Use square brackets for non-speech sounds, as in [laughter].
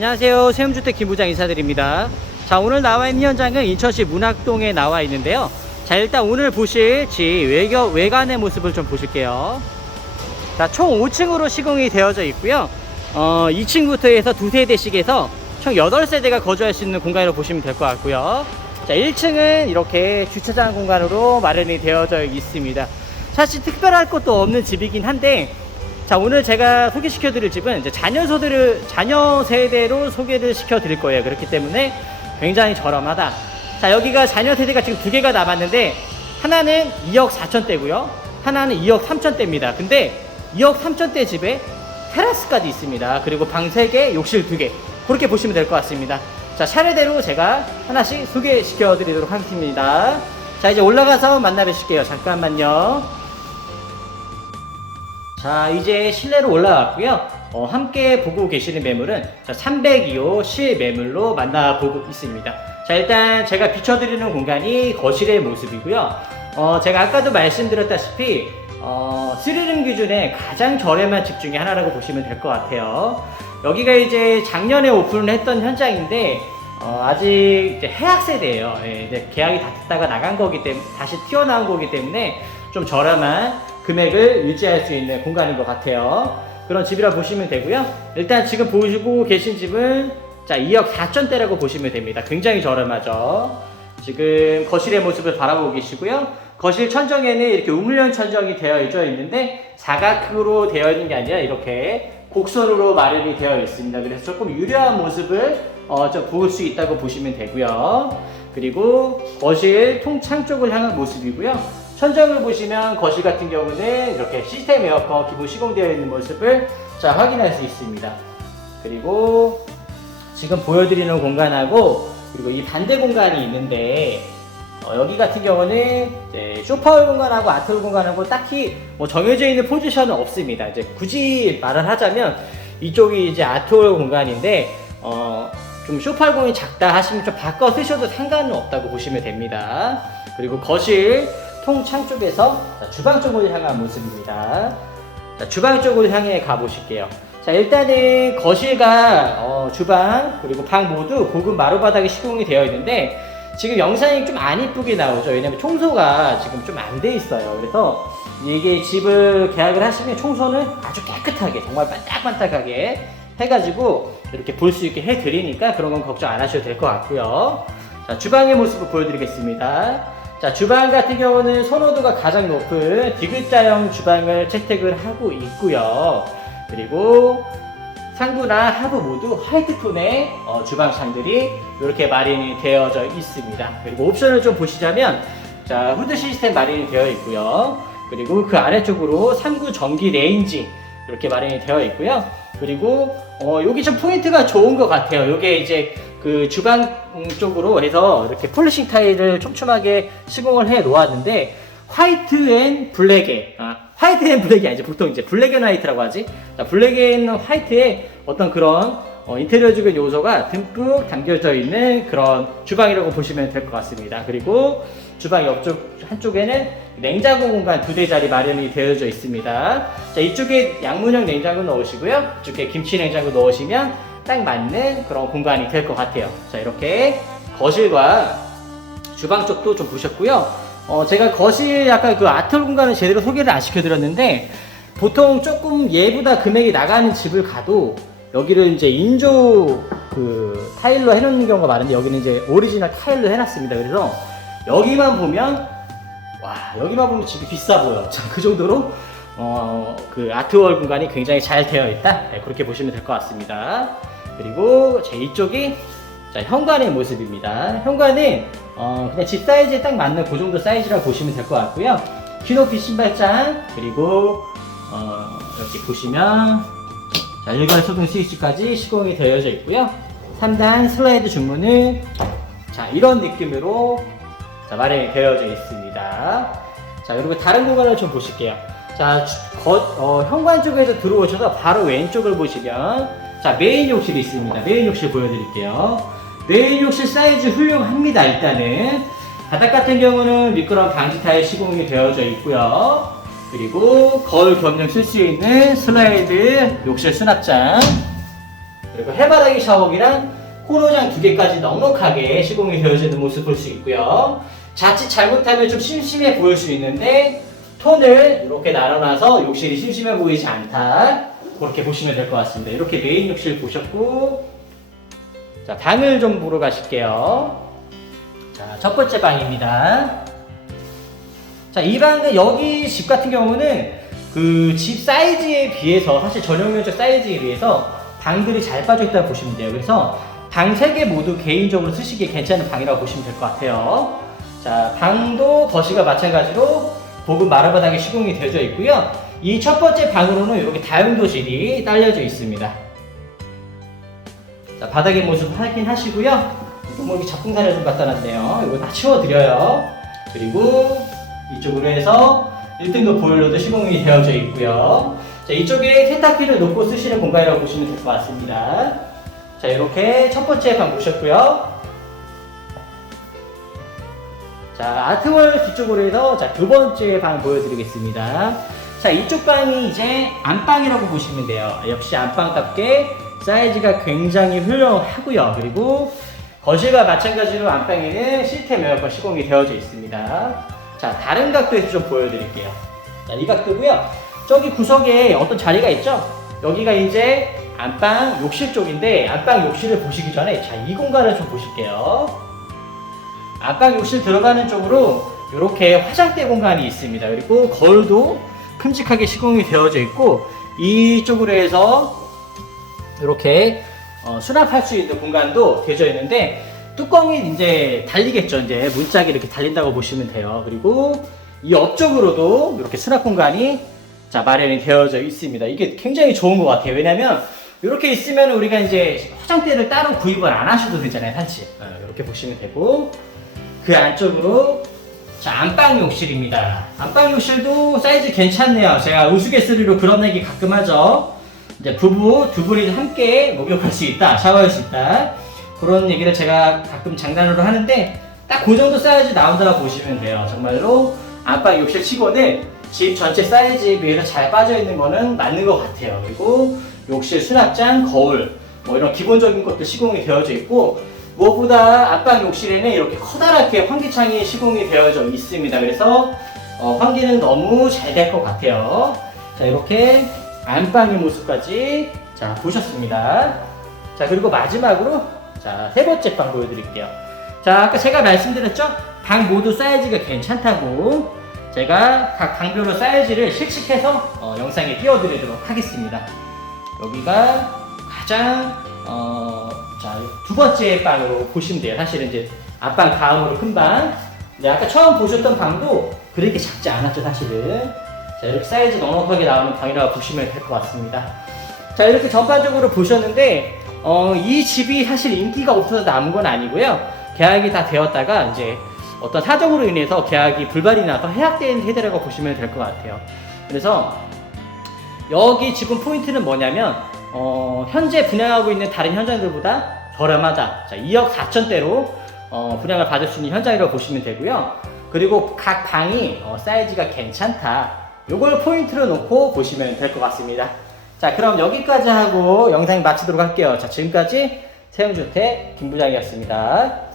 안녕하세요. 세움주택 김부장 인사드립니다. 자, 오늘 나와 있는 현장은 인천시 문학동에 나와 있는데요. 자, 일단 오늘 보실 집 외관의 모습을 좀 보실게요. 자, 총 5층으로 시공이 되어져 있고요. 어, 2층부터 해서 두 세 대씩에서 총 8세대가 거주할 수 있는 공간으로 보시면 될 것 같고요. 자, 1층은 이렇게 주차장 공간으로 마련이 되어져 있습니다. 사실 특별할 것도 없는 집이긴 한데, 자, 오늘 제가 소개시켜 드릴 집은 이제 자녀 세대를, 자녀 세대로 소개를 시켜 드릴 거예요. 그렇기 때문에 굉장히 저렴하다. 자, 여기가 자녀 세대가 지금 두 개가 남았는데, 하나는 2억 4천대고요. 하나는 2억 3천대입니다. 근데 2억 3천대 집에 테라스까지 있습니다. 그리고 방 3개, 욕실 2개. 그렇게 보시면 될 것 같습니다. 자, 차례대로 제가 하나씩 소개시켜 드리도록 하겠습니다. 자, 이제 올라가서 만나 뵈실게요. 잠깐만요. 자, 이제 실내로 올라왔고요. 어, 함께 보고 계시는 매물은 302호 실매물로 만나보고 있습니다. 자, 일단 제가 비춰드리는 공간이 거실의 모습이고요. 어, 제가 아까도 말씀드렸다시피 어, 스리름 기준에 가장 저렴한 집 중에 하나라고 보시면 될 것 같아요. 여기가 이제 작년에 오픈을 했던 현장인데 어, 아직 이제 해약 세대예요. 예, 이제 계약이 다 됐다가 나간 거기 때문에 다시 튀어나온 거기 때문에 좀 저렴한 금액을 유지할 수 있는 공간인 것 같아요. 그런 집이라 보시면 되고요. 일단 지금 보시고 계신 집은 자 2억 4천대라고 보시면 됩니다. 굉장히 저렴하죠. 지금 거실의 모습을 바라보고 계시고요. 거실 천정에는 이렇게 우물형 천정이 되어 있는데 사각으로 되어 있는 게 아니라 이렇게 곡선으로 마련이 되어 있습니다. 그래서 조금 유려한 모습을 어, 좀볼수 있다고 보시면 되고요. 그리고 거실 통창 쪽을 향한 모습이고요. 천정을 보시면 거실 같은 경우는 이렇게 시스템 에어컨 기본 시공되어 있는 모습을 자 확인할 수 있습니다. 그리고 지금 보여드리는 공간하고 그리고 이 반대 공간이 있는데 어, 여기 같은 경우는 이제 쇼파홀 공간하고 아트홀 공간하고 딱히 뭐 정해져 있는 포지션은 없습니다. 이제 굳이 말을 하자면 이쪽이 이제 아트홀 공간인데 어, 좀 쇼파홀 공간이 작다 하시면 좀 바꿔 쓰셔도 상관은 없다고 보시면 됩니다. 그리고 거실 통창 쪽에서 자, 주방 쪽으로 향한 모습입니다. 자, 주방 쪽으로 향해 가보실게요. 자, 일단은 거실과 어, 주방 그리고 방 모두 고급 마루바닥이 시공이 되어 있는데 지금 영상이 좀 안 이쁘게 나오죠. 왜냐면 청소가 지금 좀 안 돼 있어요. 그래서 이게 집을 계약을 하시면 청소는 아주 깨끗하게 정말 반짝반짝하게 해가지고 이렇게 볼 수 있게 해드리니까 그런 건 걱정 안 하셔도 될 것 같고요. 자, 주방의 모습을 보여드리겠습니다. 자, 주방 같은 경우는 선호도가 가장 높은 디귿자형 주방을 채택을 하고 있고요. 그리고 상부나 하부 모두 화이트 톤의 어, 주방창들이 이렇게 마련이 되어져 있습니다. 그리고 옵션을 좀 보시자면 자, 후드 시스템 마련이 되어 있고요. 그리고 그 아래쪽으로 3구 전기 레인지 이렇게 마련이 되어 있고요. 그리고 어, 여기 좀 포인트가 좋은 것 같아요. 이게 이제 그 주방 쪽으로 해서 이렇게 폴리싱 타일을 촘촘하게 시공을 해 놓았는데 화이트 앤 블랙에 아, 화이트 앤 블랙이 아니죠. 보통 이제 블랙 앤 화이트라고 하지. 자, 블랙 앤 화이트에 어떤 그런 어, 인테리어적인 요소가 듬뿍 담겨져 있는 그런 주방이라고 보시면 될 것 같습니다. 그리고 주방 옆쪽 한쪽에는 냉장고 공간 두 대짜리 마련이 되어져 있습니다. 자, 이쪽에 양문형 냉장고 넣으시고요. 이쪽에 김치 냉장고 넣으시면 딱 맞는 그런 공간이 될 것 같아요. 자, 이렇게 거실과 주방 쪽도 좀 보셨고요. 어, 제가 거실 약간 그 아트홀 공간을 제대로 소개를 안 시켜드렸는데 보통 조금 얘보다 금액이 나가는 집을 가도 여기를 이제 인조 그 타일로 해놓는 경우가 많은데 여기는 이제 오리지널 타일로 해놨습니다. 그래서 여기만 보면 와 여기만 보면 집이 비싸 보여. [laughs] 자, 그 정도로 어, 그 아트월 공간이 굉장히 잘 되어 있다. 네, 그렇게 보시면 될 것 같습니다. 그리고 제 이쪽이 자, 현관의 모습입니다. 현관은 어, 그냥 집 사이즈에 딱 맞는 그 정도 사이즈라고 보시면 될 것 같고요. 키높이 신발장 그리고 어, 이렇게 보시면 자, 일괄 소등 스위치까지 시공이 되어져 있고요. 3단 슬라이드 중문은 자, 이런 느낌으로 자, 마련이 되어져 있습니다. 자, 그리고 다른 공간을 좀 보실게요. 자, 주- 거, 어, 현관 쪽에서 들어오셔서 바로 왼쪽을 보시면 자, 메인 욕실이 있습니다. 메인 욕실 보여드릴게요. 메인 욕실 사이즈 훌륭합니다. 일단은 바닥 같은 경우는 미끄럼 방지 타일 시공이 되어져 있고요. 그리고 거울 겸용 쓸 수 있는 슬라이드 욕실 수납장 그리고 해바라기 샤워기랑 코너장 두 개까지 넉넉하게 시공이 되어져 있는 모습 볼 수 있고요. 자칫 잘못하면 좀 심심해 보일 수 있는데 톤을 이렇게 나눠놔서 욕실이 심심해 보이지 않다. 그렇게 보시면 될 것 같습니다. 이렇게 메인 욕실 보셨고 자 방을 좀 보러 가실게요. 자 첫 번째 방입니다. 자, 이 방은 여기 집 같은 경우는 그 집 사이즈에 비해서 사실 전용 면적 사이즈에 비해서 방들이 잘 빠져 있다고 보시면 돼요. 그래서 방세개 모두 개인적으로 쓰시기에 괜찮은 방이라고 보시면 될 것 같아요. 자, 방도 거실과 마찬가지로 고급 마루바닥에 시공이 되어져 있고요. 이 첫 번째 방으로는 이렇게 다용도실이 딸려져 있습니다. 자, 바닥의 모습 확인 하시고요. 뭐 이렇게 작품사를 좀 갖다 놨네요. 이거 다 치워드려요. 그리고 이쪽으로 해서 1등급 보일러도 시공이 되어져 있고요. 자, 이쪽에 세탁기를 놓고 쓰시는 공간이라고 보시면 될 것 같습니다. 자, 이렇게 첫 번째 방 보셨고요. 자, 아트월 뒤쪽으로 해서 자, 두 번째 방 보여드리겠습니다. 자, 이쪽 방이 이제 안방이라고 보시면 돼요. 역시 안방답게 사이즈가 굉장히 훌륭하고요. 그리고 거실과 마찬가지로 안방에는 시스템 에어컨 시공이 되어져 있습니다. 자, 다른 각도에서 좀 보여드릴게요. 자, 이 각도고요. 저기 구석에 어떤 자리가 있죠? 여기가 이제 안방 욕실 쪽인데 안방 욕실을 보시기 전에 자, 이 공간을 좀 보실게요. 안방 욕실 들어가는 쪽으로 이렇게 화장대 공간이 있습니다. 그리고 거울도 큼직하게 시공이 되어져 있고 이쪽으로 해서 이렇게 어, 수납할 수 있는 공간도 되어져 있는데 뚜껑이 이제 달리겠죠. 이제 문짝이 이렇게 달린다고 보시면 돼요. 그리고 이 옆쪽으로도 이렇게 수납 공간이 자 마련이 되어져 있습니다. 이게 굉장히 좋은 것 같아요. 왜냐면 이렇게 있으면 우리가 이제 화장대를 따로 구입을 안 하셔도 되잖아요. 사실 어, 이렇게 보시면 되고 그 안쪽으로 자 안방 욕실입니다. 안방 욕실도 사이즈 괜찮네요. 제가 우스갯소리로 그런 얘기 가끔 하죠. 이제 부부 두 분이 함께 목욕할 수 있다, 샤워할 수 있다 그런 얘기를 제가 가끔 장난으로 하는데 딱 그 정도 사이즈 나온다고 보시면 돼요. 정말로 안방 욕실 치고는 집 전체 사이즈에 비해서 잘 빠져 있는 거는 맞는 것 같아요. 그리고 욕실 수납장, 거울 뭐 이런 기본적인 것도 시공이 되어져 있고 무엇보다 안방 욕실에는 이렇게 커다랗게 환기창이 시공이 되어져 있습니다. 그래서 어, 환기는 너무 잘 될 것 같아요. 자 이렇게 안방의 모습까지 자 보셨습니다. 자 그리고 마지막으로 자 세 번째 방 보여드릴게요. 자 아까 제가 말씀드렸죠? 방 모두 사이즈가 괜찮다고 제가 각 방별로 사이즈를 실측해서 어, 영상에 띄워드리도록 하겠습니다. 여기가 가장 어, 자, 두 번째 방으로 보시면 돼요. 사실은 이제 앞방 다음으로 큰 방. 근데 아까 처음 보셨던 방도 그렇게 작지 않았죠, 사실은. 자, 이렇게 사이즈 넉넉하게 나오는 방이라고 보시면 될 것 같습니다. 자, 이렇게 전반적으로 보셨는데, 어, 이 집이 사실 인기가 없어서 남은 건 아니고요. 계약이 다 되었다가 이제 어떤 사정으로 인해서 계약이 불발이 나서 해약된 세대라고 보시면 될 것 같아요. 그래서 여기 지금 포인트는 뭐냐면 어, 현재 분양하고 있는 다른 현장들보다 저렴하다. 자, 2억 4천대로 어, 분양을 받을 수 있는 현장이라고 보시면 되고요. 그리고 각 방이 어, 사이즈가 괜찮다. 요걸 포인트로 놓고 보시면 될 것 같습니다. 자, 그럼 여기까지 하고 영상 마치도록 할게요. 자, 지금까지 세영주택 김부장이었습니다.